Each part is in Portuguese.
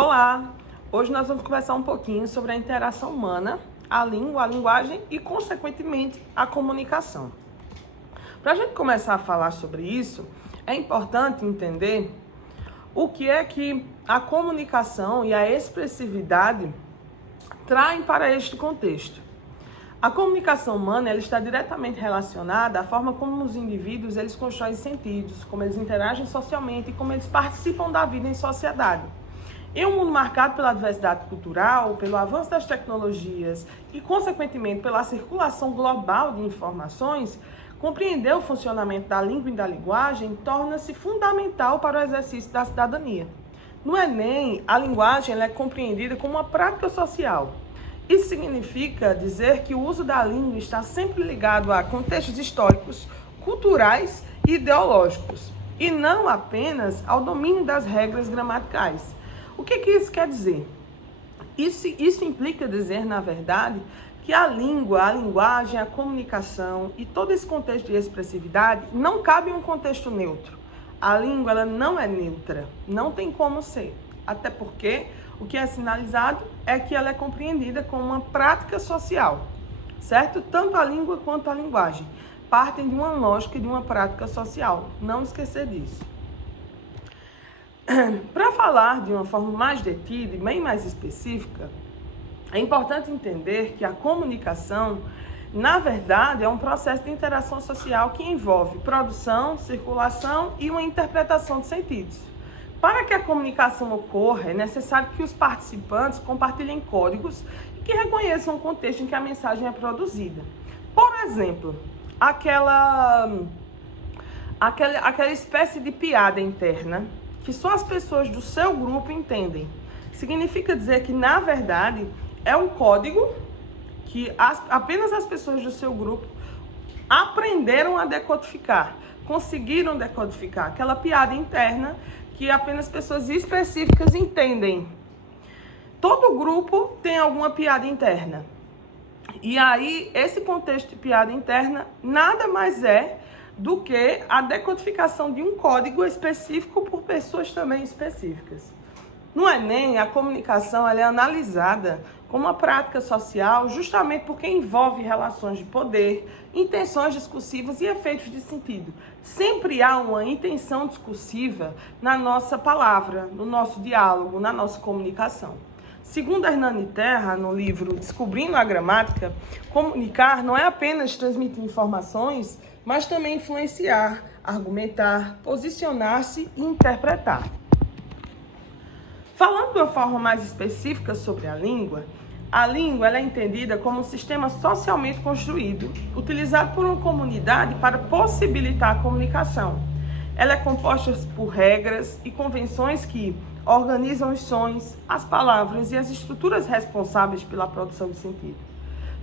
Olá! Hoje nós vamos conversar um pouquinho sobre a interação humana, a língua, a linguagem e, consequentemente, a comunicação. Para a gente começar a falar sobre isso, é importante entender o que é que a comunicação e a expressividade traem para este contexto. A comunicação humana ela está diretamente relacionada à forma como os indivíduos eles constroem sentidos, como eles interagem socialmente e como eles participam da vida em sociedade. Em um mundo marcado pela diversidade cultural, pelo avanço das tecnologias e, consequentemente, pela circulação global de informações, compreender o funcionamento da língua e da linguagem torna-se fundamental para o exercício da cidadania. No Enem, a linguagem ela é compreendida como uma prática social. Isso significa dizer que o uso da língua está sempre ligado a contextos históricos, culturais e ideológicos, e não apenas ao domínio das regras gramaticais. O que isso quer dizer? Isso implica dizer, na verdade, que a língua, a linguagem, a comunicação e todo esse contexto de expressividade não cabe em um contexto neutro. A língua ela não é neutra, não tem como ser, até porque o que é sinalizado é que ela é compreendida como uma prática social, certo? Tanto a língua quanto a linguagem partem de uma lógica e de uma prática social, não esquecer disso. Para falar de uma forma mais detida e bem mais específica, é importante entender que a comunicação, na verdade, é um processo de interação social que envolve produção, circulação e uma interpretação de sentidos. Para que a comunicação ocorra, é necessário que os participantes compartilhem códigos e que reconheçam o contexto em que a mensagem é produzida. Por exemplo, aquela espécie de piada interna que só as pessoas do seu grupo entendem. Significa dizer que, na verdade, é um código que apenas as pessoas do seu grupo aprenderam a decodificar, conseguiram decodificar aquela piada interna que apenas pessoas específicas entendem. Todo grupo tem alguma piada interna. E aí, esse contexto de piada interna nada mais é do que a decodificação de um código específico por pessoas também específicas. No Enem, a comunicação ela é analisada como uma prática social justamente porque envolve relações de poder, intenções discursivas e efeitos de sentido. Sempre há uma intenção discursiva na nossa palavra, no nosso diálogo, na nossa comunicação. Segundo Hernani Terra, no livro Descobrindo a Gramática, comunicar não é apenas transmitir informações, mas também influenciar, argumentar, posicionar-se e interpretar. Falando de uma forma mais específica sobre a língua ela é entendida como um sistema socialmente construído, utilizado por uma comunidade para possibilitar a comunicação. Ela é composta por regras e convenções que organizam os sons, as palavras e as estruturas responsáveis pela produção de sentido.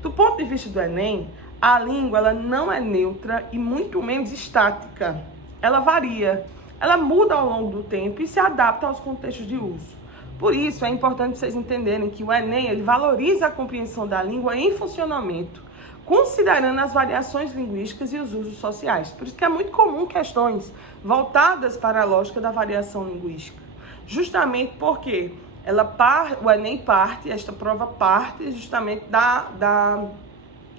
Do ponto de vista do Enem, a língua ela não é neutra e muito menos estática. Ela varia, ela muda ao longo do tempo e se adapta aos contextos de uso. Por isso, é importante vocês entenderem que o Enem ele valoriza a compreensão da língua em funcionamento, considerando as variações linguísticas e os usos sociais. Por isso que é muito comum questões voltadas para a lógica da variação linguística. Justamente porque o Enem esta prova parte justamente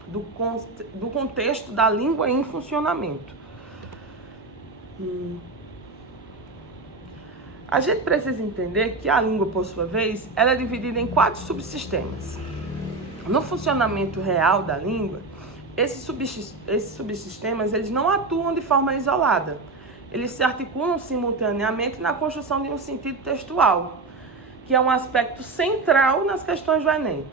do contexto da língua em funcionamento. A gente precisa entender que a língua, por sua vez, ela é dividida em 4 subsistemas. No funcionamento real da língua, esses subsistemas eles não atuam de forma isolada. Eles se articulam simultaneamente na construção de um sentido textual, que é um aspecto central nas questões do Enem.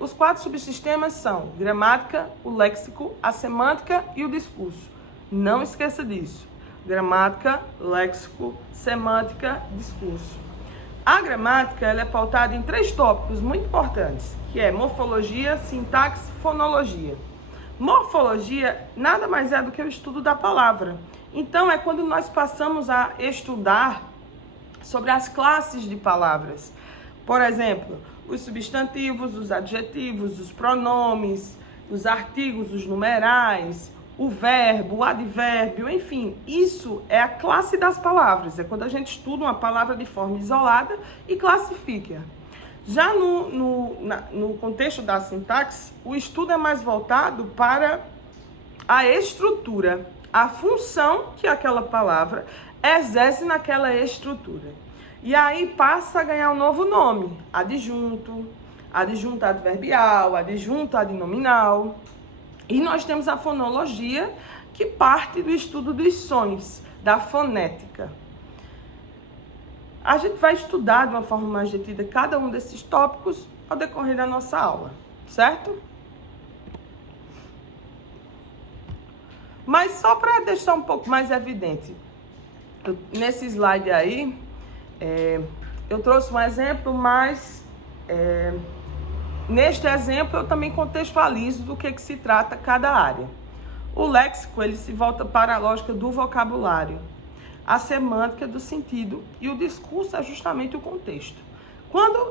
Os 4 subsistemas são gramática, o léxico, a semântica e o discurso. Não esqueça disso. Gramática, léxico, semântica, discurso. A gramática ela é pautada em 3 tópicos muito importantes, que é morfologia, sintaxe e fonologia. Morfologia nada mais é do que o estudo da palavra. Então, é quando nós passamos a estudar sobre as classes de palavras. Por exemplo, os substantivos, os adjetivos, os pronomes, os artigos, os numerais, o verbo, o advérbio, enfim, isso é a classe das palavras. É quando a gente estuda uma palavra de forma isolada e classifica. Já no contexto da sintaxe, o estudo é mais voltado para a estrutura, a função que aquela palavra exerce naquela estrutura. E aí passa a ganhar um novo nome: adjunto, adjunto adverbial, adjunto adnominal. E nós temos a fonologia, que parte do estudo dos sons, da fonética. A gente vai estudar de uma forma mais detida cada um desses tópicos ao decorrer da nossa aula, certo? Mas só para deixar um pouco mais evidente, nesse slide aí, eu trouxe um exemplo, mas neste exemplo eu também contextualizo do que se trata cada área. O léxico, ele se volta para a lógica do vocabulário, a semântica do sentido, e o discurso é justamente o contexto.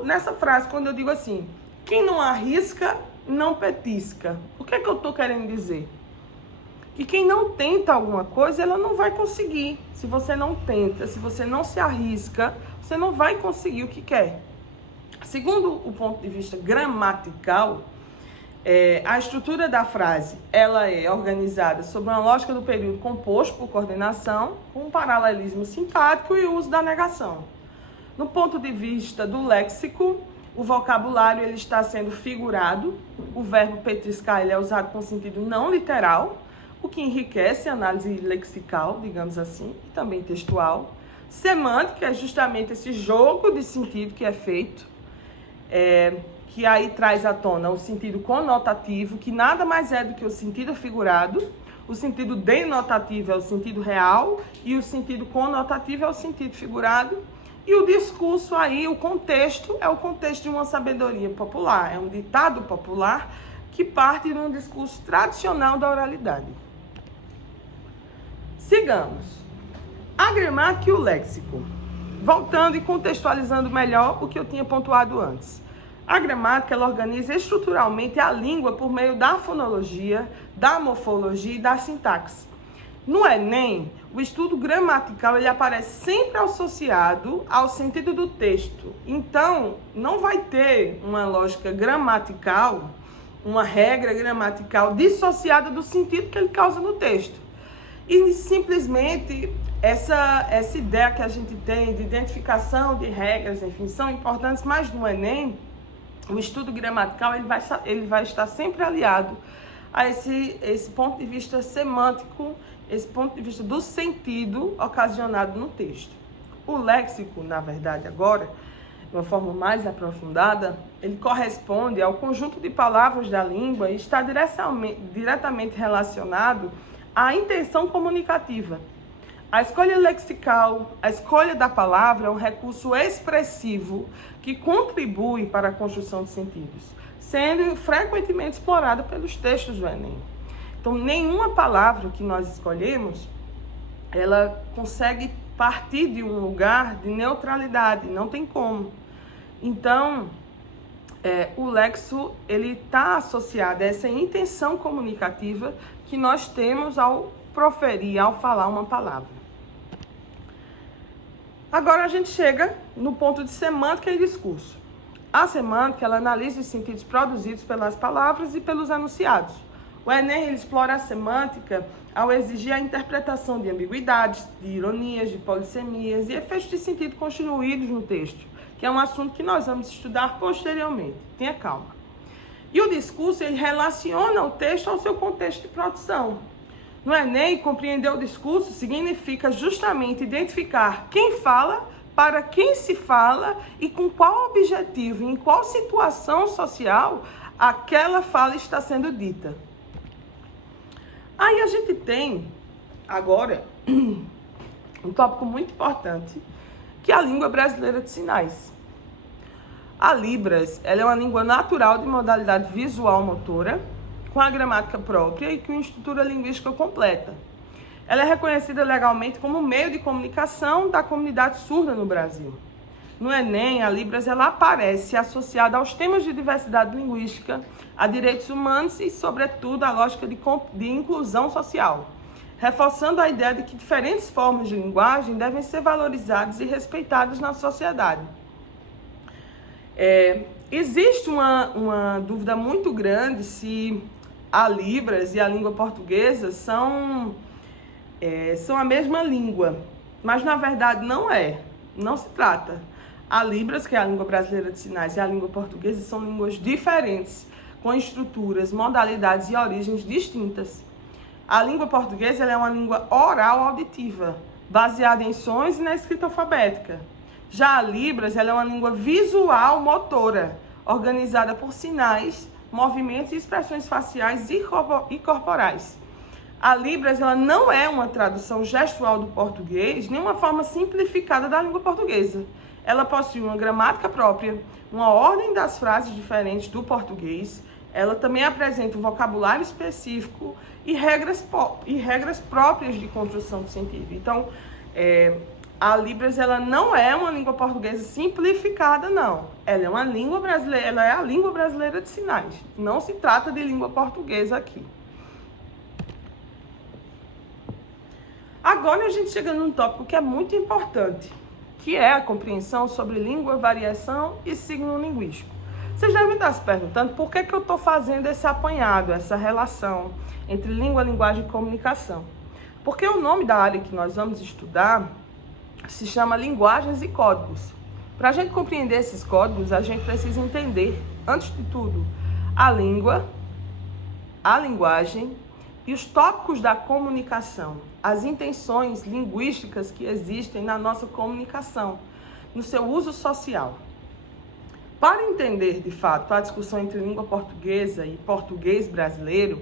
Nessa frase, quando eu digo assim, quem não arrisca, não petisca, o que é que eu estou querendo dizer? Que quem não tenta alguma coisa, ela não vai conseguir. Se você não tenta, se você não se arrisca, você não vai conseguir o que quer. Segundo o ponto de vista gramatical, a estrutura da frase ela é organizada sob uma lógica do período composto por coordenação, com um paralelismo sintático e o uso da negação. No ponto de vista do léxico, o vocabulário ele está sendo figurado, o verbo petiscar ele é usado com sentido não literal, o que enriquece a análise lexical, digamos assim, e também textual. Semântica é justamente esse jogo de sentido que é feito, que aí traz à tona o sentido conotativo, que nada mais é do que o sentido figurado, o sentido denotativo é o sentido real e o sentido conotativo é o sentido figurado. E o discurso aí, o contexto, é o contexto de uma sabedoria popular, é um ditado popular que parte de um discurso tradicional da oralidade. Sigamos. A gramática e o léxico. Voltando e contextualizando melhor o que eu tinha pontuado antes. A gramática ela organiza estruturalmente a língua por meio da fonologia, da morfologia e da sintaxe. No Enem, o estudo gramatical ele aparece sempre associado ao sentido do texto. Então, não vai ter uma lógica gramatical, uma regra gramatical dissociada do sentido que ele causa no texto. E simplesmente essa ideia que a gente tem de identificação de regras, enfim, são importantes, mas no Enem, o estudo gramatical ele vai estar sempre aliado a esse ponto de vista semântico, esse ponto de vista do sentido ocasionado no texto. O léxico, na verdade, agora, de uma forma mais aprofundada, ele corresponde ao conjunto de palavras da língua e está diretamente relacionado à intenção comunicativa. A escolha lexical, a escolha da palavra é um recurso expressivo que contribui para a construção de sentidos, sendo frequentemente explorada pelos textos do Enem. Então, nenhuma palavra que nós escolhemos, ela consegue partir de um lugar de neutralidade, não tem como. Então, o léxico, ele está associado a essa intenção comunicativa que nós temos ao proferir, ao falar uma palavra. Agora a gente chega no ponto de semântica e discurso. A semântica, ela analisa os sentidos produzidos pelas palavras e pelos enunciados. O Enem ele explora a semântica ao exigir a interpretação de ambiguidades, de ironias, de polissemias e efeitos de sentido construídos no texto, que é um assunto que nós vamos estudar posteriormente. Tenha calma. E o discurso, ele relaciona o texto ao seu contexto de produção. No Enem, compreender o discurso significa justamente identificar quem fala, para quem se fala e com qual objetivo, em qual situação social aquela fala está sendo dita. Aí a gente tem, agora, um tópico muito importante, que é a língua brasileira de sinais. A Libras, ela é uma língua natural de modalidade visual-motora, com a gramática própria e com estrutura linguística completa. Ela é reconhecida legalmente como meio de comunicação da comunidade surda no Brasil. no Enem, a Libras ela aparece associada aos temas de diversidade linguística, a direitos humanos e, sobretudo, a lógica de inclusão social, reforçando a ideia de que diferentes formas de linguagem devem ser valorizadas e respeitadas na sociedade. Existe uma dúvida muito grande se a Libras e a língua portuguesa são a mesma língua, mas na verdade não se trata. A Libras, que é a língua brasileira de sinais, e a língua portuguesa são línguas diferentes, com estruturas, modalidades e origens distintas. A língua portuguesa ela é uma língua oral auditiva, baseada em sons e na escrita alfabética. Já a Libras ela é uma língua visual motora, organizada por sinais, movimentos e expressões faciais e corporais. A Libras ela não é uma tradução gestual do português, nem uma forma simplificada da língua portuguesa. Ela possui uma gramática própria, uma ordem das frases diferentes do português. Ela também apresenta um vocabulário específico e regras próprias de construção do sentido. Então, a Libras ela não é uma língua portuguesa simplificada, não. Ela é uma língua brasileira, ela é a língua brasileira de sinais. Não se trata de língua portuguesa aqui. Agora a gente chega num tópico que é muito importante, que é a compreensão sobre língua, variação e signo linguístico. Vocês devem estar se perguntando por que eu estou fazendo esse apanhado, essa relação entre língua, linguagem e comunicação. Porque o nome da área que nós vamos estudar se chama linguagens e códigos. Para a gente compreender esses códigos, a gente precisa entender, antes de tudo, a língua, a linguagem e os tópicos da comunicação, as intenções linguísticas que existem na nossa comunicação, no seu uso social. Para entender, de fato, a discussão entre língua portuguesa e português brasileiro,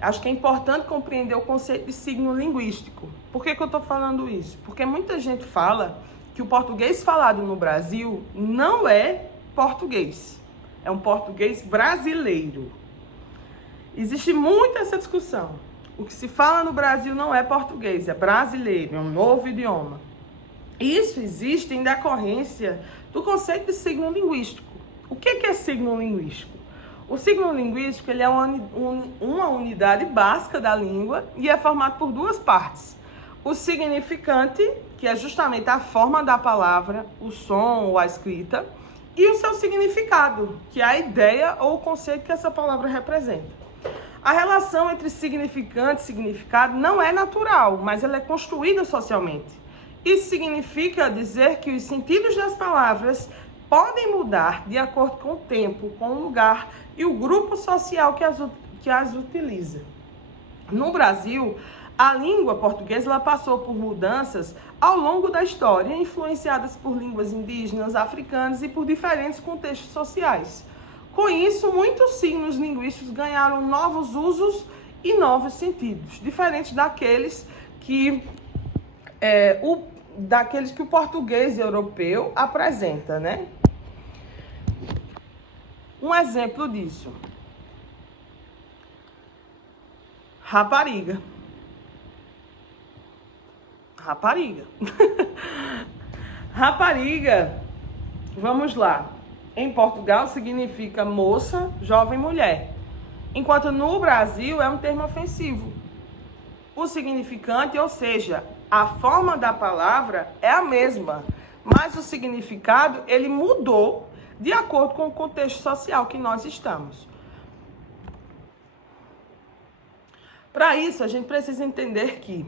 acho que é importante compreender o conceito de signo linguístico. Por que eu estou falando isso? Porque muita gente fala que o português falado no Brasil não é português, é um português brasileiro. Existe muita essa discussão. O que se fala no Brasil não é português, é brasileiro, é um novo idioma. Isso existe em decorrência do conceito de signo linguístico. O que é signo linguístico? O signo linguístico ele é uma unidade básica da língua e é formado por duas partes. O significante, que é justamente a forma da palavra, o som ou a escrita, e o seu significado, que é a ideia ou o conceito que essa palavra representa. A relação entre significante e significado não é natural, mas ela é construída socialmente. Isso significa dizer que os sentidos das palavras podem mudar de acordo com o tempo, com o lugar e o grupo social que as utiliza. No Brasil, a língua portuguesa ela passou por mudanças ao longo da história, influenciadas por línguas indígenas, africanas e por diferentes contextos sociais. Com isso, muitos signos linguísticos ganharam novos usos e novos sentidos, diferentes daqueles que o português europeu apresenta, né? Um exemplo disso. Rapariga. Rapariga. Rapariga, vamos lá. Em Portugal significa moça, jovem mulher. Enquanto no Brasil é um termo ofensivo. O significante, ou seja, a forma da palavra é a mesma, mas o significado ele mudou de acordo com o contexto social que nós estamos. Para isso, a gente precisa entender que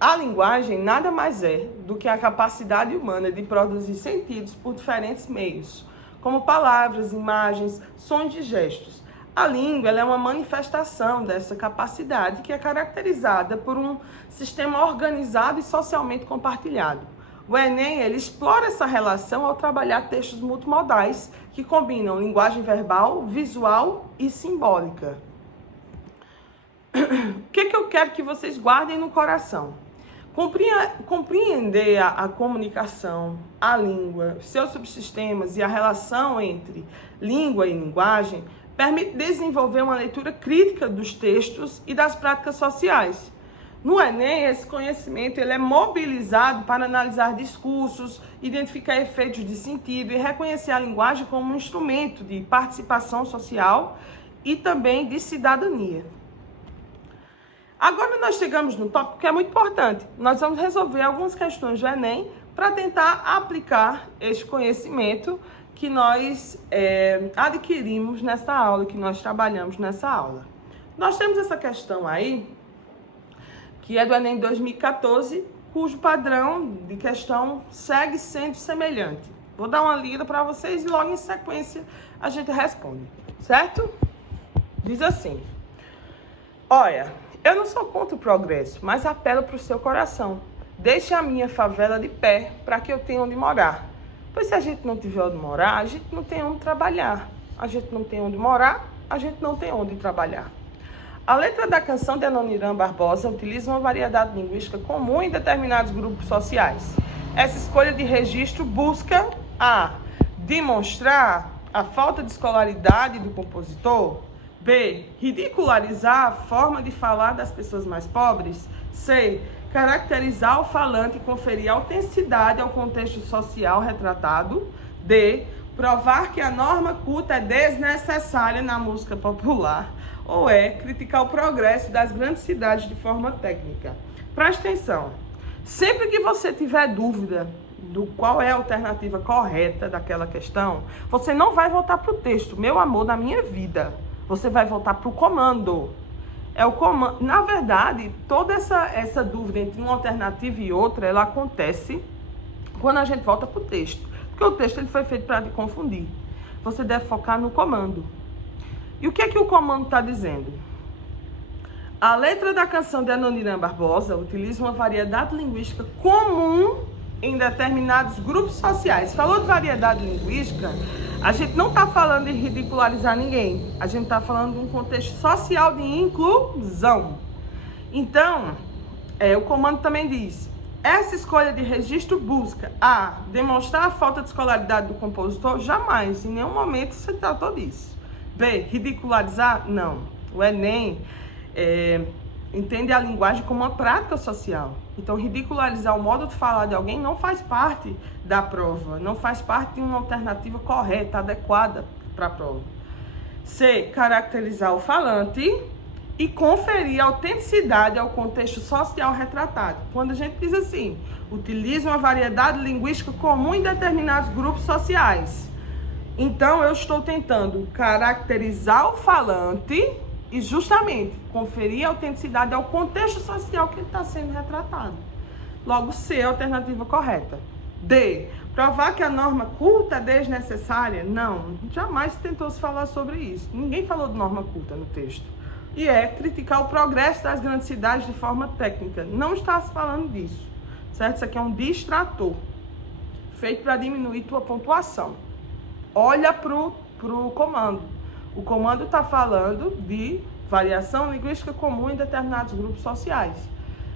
a linguagem nada mais é do que a capacidade humana de produzir sentidos por diferentes meios, como palavras, imagens, sons e gestos. A língua ela é uma manifestação dessa capacidade que é caracterizada por um sistema organizado e socialmente compartilhado. O Enem ele explora essa relação ao trabalhar textos multimodais que combinam linguagem verbal, visual e simbólica. O que eu quero que vocês guardem no coração? Compreender a comunicação, a língua, seus subsistemas e a relação entre língua e linguagem permite desenvolver uma leitura crítica dos textos e das práticas sociais. No Enem, esse conhecimento ele é mobilizado para analisar discursos, identificar efeitos de sentido e reconhecer a linguagem como um instrumento de participação social e também de cidadania. Agora nós chegamos no tópico que é muito importante. Nós vamos resolver algumas questões do Enem para tentar aplicar este conhecimento que nós adquirimos nessa aula, que nós trabalhamos nessa aula. Nós temos essa questão aí, que é do Enem 2014, cujo padrão de questão segue sendo semelhante. Vou dar uma lida para vocês e logo em sequência a gente responde, certo? Diz assim: olha, eu não sou contra o progresso, mas apelo para o seu coração. Deixe a minha favela de pé para que eu tenha onde morar. Pois se a gente não tiver onde morar, a gente não tem onde trabalhar. A gente não tem onde morar, a gente não tem onde trabalhar. A letra da canção de Adoniran Barbosa utiliza uma variedade linguística comum em determinados grupos sociais. Essa escolha de registro busca a demonstrar a falta de escolaridade do compositor, b. ridicularizar a forma de falar das pessoas mais pobres, c. caracterizar o falante e conferir autenticidade ao contexto social retratado, d. provar que a norma culta é desnecessária na música popular, ou criticar o progresso das grandes cidades de forma técnica. Preste atenção, sempre que você tiver dúvida do qual é a alternativa correta daquela questão, você não vai voltar para o texto, meu amor da minha vida, você vai voltar para o comando. É o comando. Na verdade, toda essa dúvida entre uma alternativa e outra, ela acontece quando a gente volta para o texto, porque o texto ele foi feito para te confundir. Você deve focar no comando. E o que é que o comando está dizendo? A letra da canção de Adoniran Barbosa utiliza uma variedade linguística comum em determinados grupos sociais. Falou de variedade linguística, a gente não está falando de ridicularizar ninguém. A gente está falando de um contexto social de inclusão. Então, o comando também diz: essa escolha de registro busca a demonstrar a falta de escolaridade do compositor? Jamais, em nenhum momento se tratou disso. B. Ridicularizar? Não. O Enem entende a linguagem como uma prática social. Então, ridicularizar o modo de falar de alguém não faz parte da prova, não faz parte de uma alternativa correta, adequada para a prova. C. Caracterizar o falante e conferir autenticidade ao contexto social retratado. Quando a gente diz assim, utiliza uma variedade linguística comum em determinados grupos sociais. Então, eu estou tentando caracterizar o falante e justamente conferir autenticidade ao contexto social que ele está sendo retratado. Logo, C, a alternativa correta. D, provar que a norma culta é desnecessária? Não, jamais tentou se falar sobre isso. Ninguém falou de norma culta no texto. E criticar o progresso das grandes cidades de forma técnica. Não está se falando disso, certo? Isso aqui é um distrator, feito para diminuir tua pontuação. Olha pro comando. O comando está falando de variação linguística comum em determinados grupos sociais.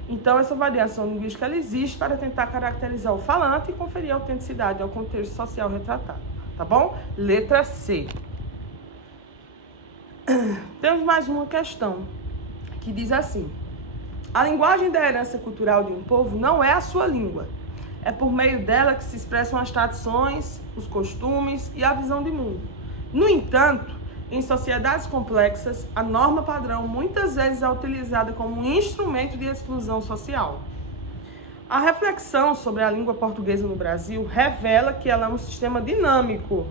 Então, essa variação linguística ela existe para tentar caracterizar o falante e conferir autenticidade ao contexto social retratado. Tá bom? Letra C. Temos mais uma questão que diz assim: a linguagem da herança cultural de um povo não é a sua língua. É por meio dela que se expressam as tradições, os costumes e a visão de mundo. No entanto, em sociedades complexas, a norma padrão muitas vezes é utilizada como um instrumento de exclusão social. A reflexão sobre a língua portuguesa no Brasil revela que ela é um sistema dinâmico.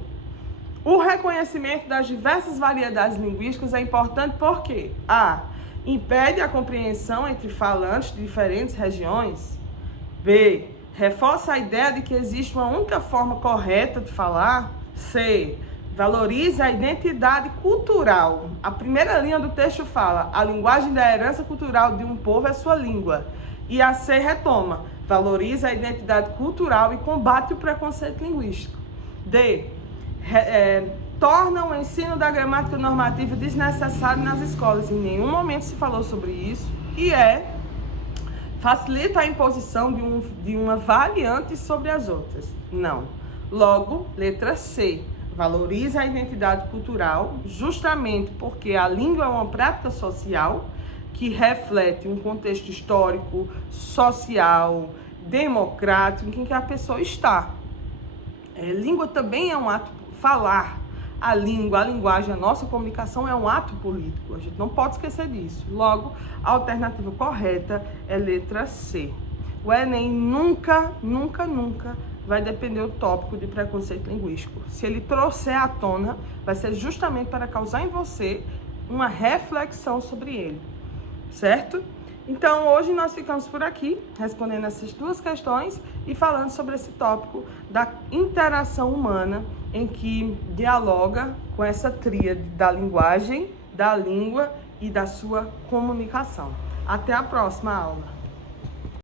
O reconhecimento das diversas variedades linguísticas é importante porque a. impede a compreensão entre falantes de diferentes regiões. B. reforça a ideia de que existe uma única forma correta de falar. C. valoriza a identidade cultural. A primeira linha do texto fala: a linguagem da herança cultural de um povo é sua língua. E a C retoma: valoriza a identidade cultural e combate o preconceito linguístico. D. torna o ensino da gramática normativa desnecessário nas escolas. Em nenhum momento se falou sobre isso. E facilita a imposição de uma variante sobre as outras. Não. Logo, letra C. valoriza a identidade cultural, justamente porque a língua é uma prática social, que reflete um contexto histórico, social, democrático em que a pessoa está. Língua também é um ato, falar. A língua, a linguagem, a nossa comunicação é um ato político. A gente não pode esquecer disso. Logo, a alternativa correta é letra C. O Enem nunca vai depender do tópico de preconceito linguístico. Se ele trouxer à tona, vai ser justamente para causar em você uma reflexão sobre ele, certo? Então, hoje nós ficamos por aqui, respondendo essas duas questões e falando sobre esse tópico da interação humana, em que dialoga com essa tríade da linguagem, da língua e da sua comunicação. Até a próxima aula!